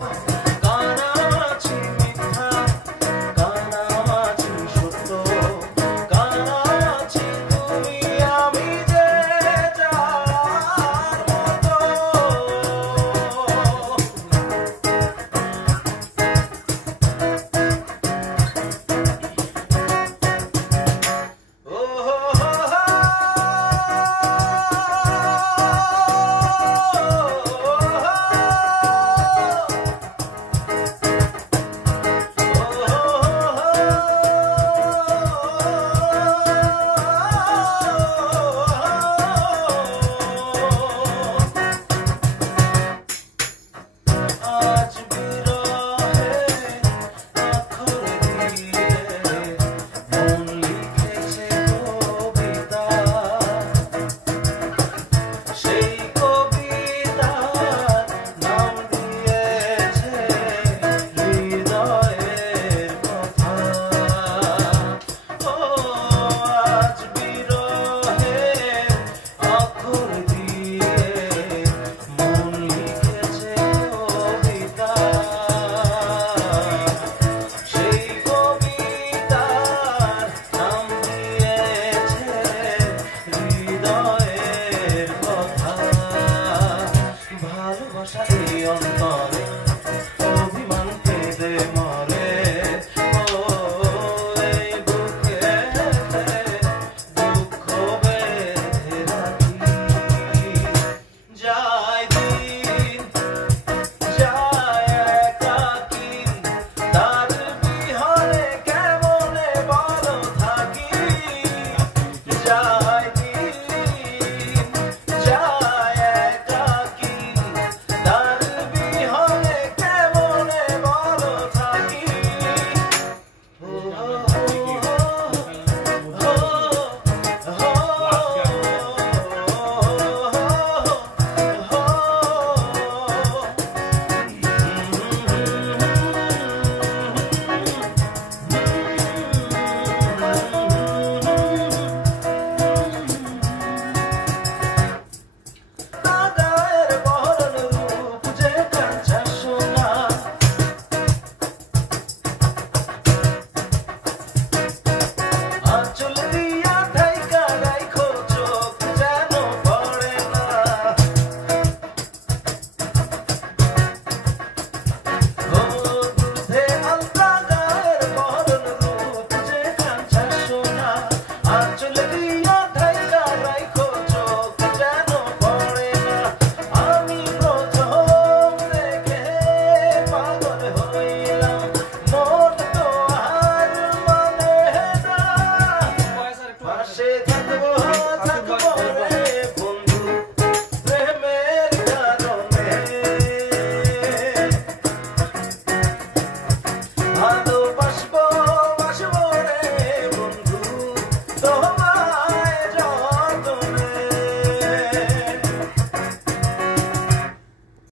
কানামাছি মিথ্যা, কানামাছি সত্য, কানামাছি তুমি আমি যে যার মতো। ও হো হো হো। আজ বিরহে আখর দিয়ে মন লিখেছে কবিতা, সেই কবিতার নাম দিয়েছে হৃদয়ের কথা। ও আজ বিরহে আখর দিয়ে মন লিখেছে কবিতা, সেই কবিতার নাম দিয়েছে হৃদয়ের কথা। ভালোবাসা এই অন্তরে অভিমান কেঁদে মরে, ও এই বুকেতে দুঃখ বেঁধে রাখি। যায় দিন যায় একাকী, তার বিহনে কেমনে বলো থাকি। যায় দিন যায় একাকী, তার বিহনে কেমনে বলো থাকি। ও হো হো হো হো হো। গায়ের বরণ রূপ যে কাঞ্চা সোনা, আঁচল দিয়া ঢাইকা রাইখো চোখ যেন পড়ে না। ও দুধে আলতা গায়ের বরণ রূপ যে কাঞ্চা সোনা, আঁচল দিয়া ঢাইকা রাইখো চোখ যেন পড়ে না। আমি প্রথম দেখে পাগল হইলাম, মন তো আর মানে না। পাশে